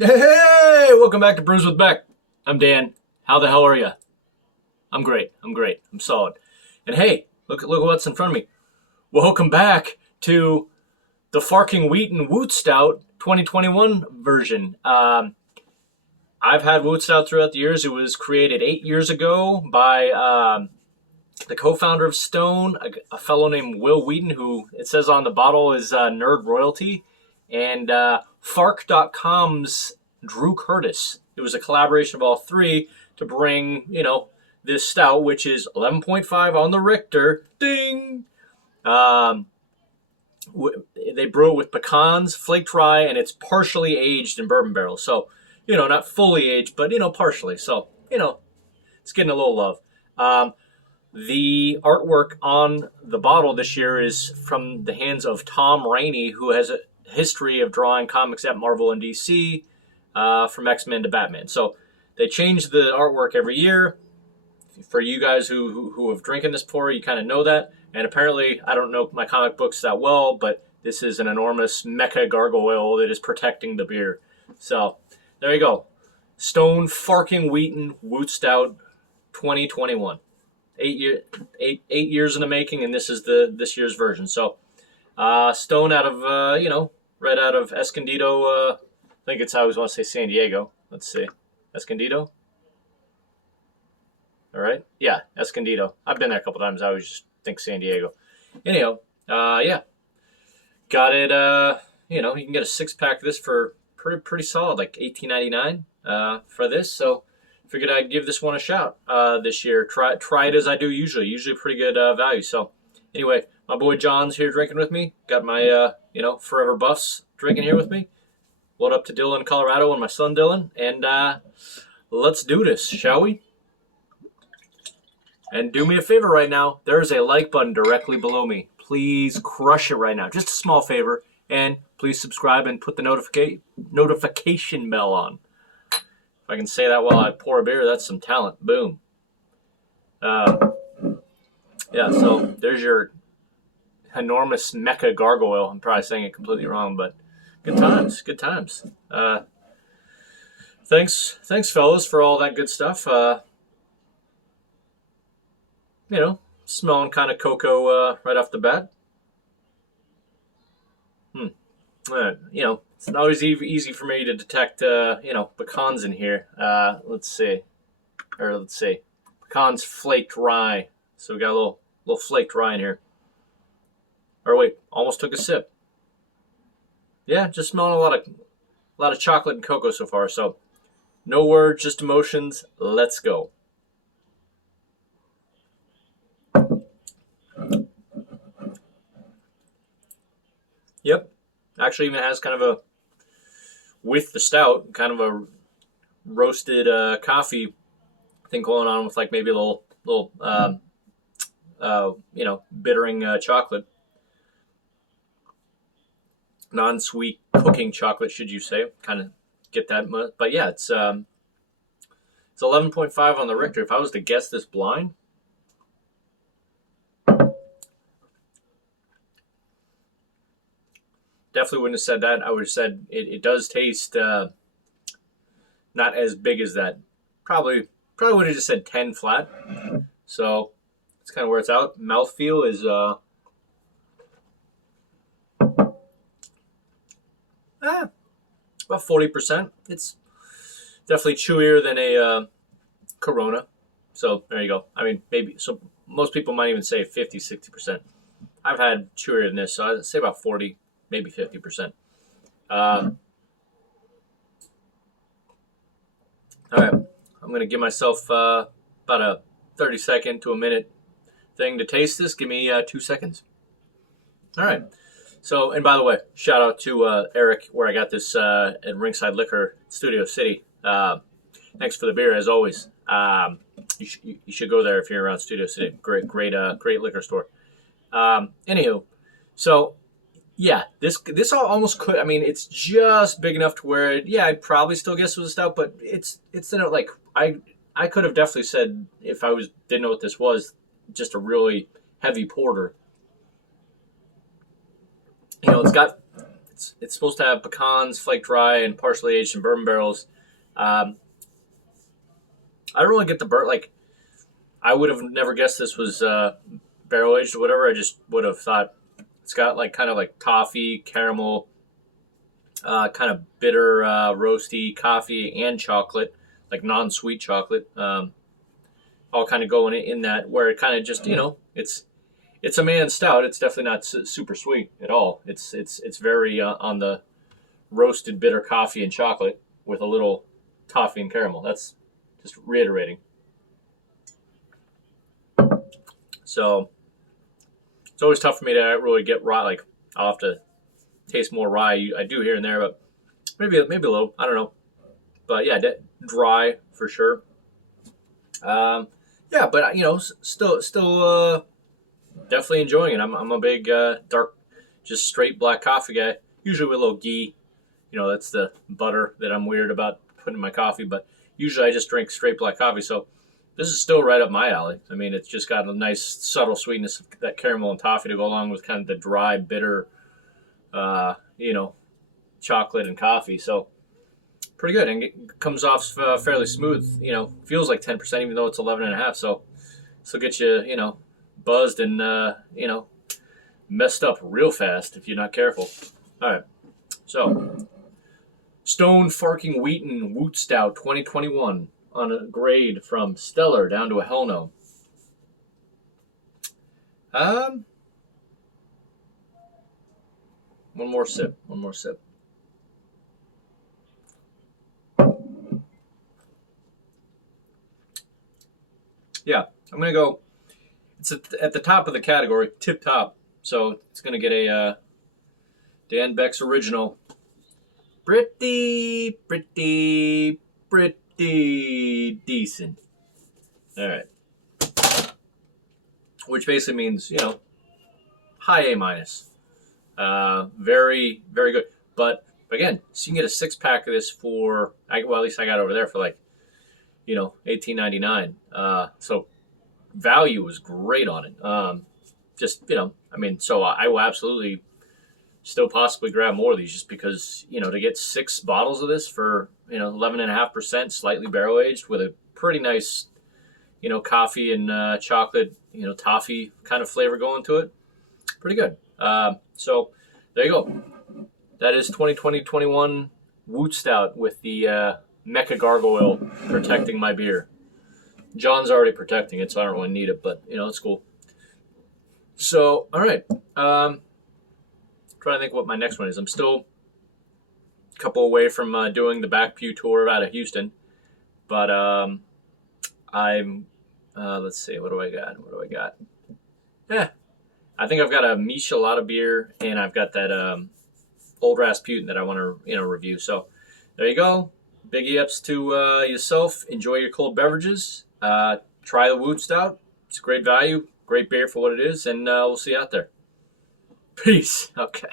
Hey, welcome back to Brews with Beck. I'm Dan. How the hell are you? I'm great. I'm solid. And hey, look what's in front of me. Welcome back to the Farking Wheaton WOOTStout 2021 version. I've had WOOTStout throughout the years. It was created 8 years ago by the co-founder of Stone, a fellow named Will Wheaton, who it says on the bottle is nerd royalty, and Fark.com's Drew Curtis. It was a collaboration of all three to bring, this stout, which is 11.5 on the Richter. Ding! Um, they brew it with pecans, flaked rye, and it's partially aged in bourbon barrels. So, not fully aged, but, partially. So, it's getting a little love. The artwork on the bottle this year is from the hands of Tom Rainey, who has a history of drawing comics at Marvel and DC, from X-Men to Batman. So they change the artwork every year. For you guys who have drinking this before, you kind of know that. And apparently, I don't know my comic books that well, but this is an enormous mecha gargoyle that is protecting the beer. So there you go. Stone Farking Wheaton WOOTStout 2021. 8 years in the making, and this is this year's version. So Stone out of right out of Escondido. I think it's I always want to say San Diego. Let's see, Escondido. All right, yeah, Escondido. I've been there a couple times. I always just think San Diego. Anyhow, yeah, got it. You can get a 6-pack of this for pretty solid, like $18.99 for this. So figured I'd give this one a shot this year. Try it as I do usually. Usually pretty good value. So anyway, my boy John's here drinking with me. Got my Forever Buffs drinking here with me. Load up to Dylan, Colorado, and my son Dylan, and let's do this, shall we? And do me a favor right now. There's a like button directly below me. Please crush it right now. Just a small favor, and please subscribe and put the notification bell on. If I can say that while I pour a beer, that's some talent. Boom. Yeah, so there's your enormous mecha gargoyle. I'm probably saying it completely wrong, but good times. Thanks, fellas, for all that good stuff. Smelling kind of cocoa right off the bat. It's not always easy for me to detect, pecans in here. Let's see. Pecans flaked rye. So we got a little flaked rye in here. Or wait, almost took a sip. Yeah, just smelling a lot of chocolate and cocoa so far. So no words, just emotions. Let's go. Yep. Actually even has kind of a, with the stout, kind of a roasted coffee thing going on with like maybe a little bittering chocolate. Non-sweet cooking chocolate, should you say. Kind of get that much. But yeah, it's 11.5 on the Richter. If I was to guess this blind, definitely wouldn't have said that. I would have said it does taste not as big as that. Probably would have just said 10 flat. So it's kind of where it's out. Mouthfeel is about 40%. It's definitely chewier than a Corona. So there you go. I mean, maybe, so most people might even say 50, 60%. I've had chewier than this, so I'd say about 40, maybe 50%. All right, I'm going to give myself about a 30-second to a minute thing to taste this. Give me 2 seconds. All right. So, and by the way, shout out to Eric, where I got this at Ringside Liquor, Studio City. Thanks for the beer, as always. You should go there if you're around Studio City. Great liquor store. Anywho, so yeah, this almost could. I mean, it's just big enough to where I'd probably still guess it was a stout, but it's like I could have definitely said if I didn't know what this was, just a really heavy porter. It's got It's supposed to have pecans, flaked rye, and partially aged in bourbon barrels. I don't really get the like. I would have never guessed this was barrel aged or whatever. I just would have thought it's got like kind of like toffee, caramel, kind of bitter, roasty coffee and chocolate, like non-sweet chocolate, all kind of going in that. Where it kind of just it's a man stout. It's definitely not super sweet at all. It's very on the roasted bitter coffee and chocolate with a little toffee and caramel. That's just reiterating. So it's always tough for me to really get rye. Like I'll have to taste more rye. I do here and there, but maybe a little. I don't know. But yeah, dry for sure. Yeah, but still definitely enjoying it. I'm a big dark, just straight black coffee guy. Usually with a little ghee. That's the butter that I'm weird about putting in my coffee. But usually I just drink straight black coffee. So this is still right up my alley. I mean, it's just got a nice subtle sweetness of that caramel and toffee to go along with kind of the dry, bitter, chocolate and coffee. So pretty good, and it comes off fairly smooth. Feels like 10%, even though it's 11.5. So get you, buzzed and messed up real fast if you're not careful. All right, so Stone Farking Wheaton WOOTStout 2021 on a grade from stellar down to a hell no. One more sip. Yeah, I'm gonna go. It's at the top of the category, tip top. So it's gonna get a Dan Beck's original. Pretty decent. All right. Which basically means, high A minus. Very, very good. But again, so you can get a 6-pack of this for, at least I got over there for like, $18.99. So value was great on it. So I will absolutely still possibly grab more of these just because, to get 6 bottles of this for, 11.5%, slightly barrel aged with a pretty nice, coffee and chocolate, toffee kind of flavor going to it. Pretty good. So there you go. That is 2020-21 WOOTStout with the Mecha Gargoyle protecting my beer. John's already protecting it, so I don't really need it, but, it's cool. So, all right. Trying to think what my next one is. I'm still a couple away from doing the back pew tour out of Houston, but I'm let's see, what do I got? Yeah, I think I've got a Michelada beer, and I've got that Old Rasputin that I want to review. So there you go. Big ups to yourself. Enjoy your cold beverages. Try the WOOTStout. It's a great value, great beer for what it is, and we'll see you out there. Peace. Okay.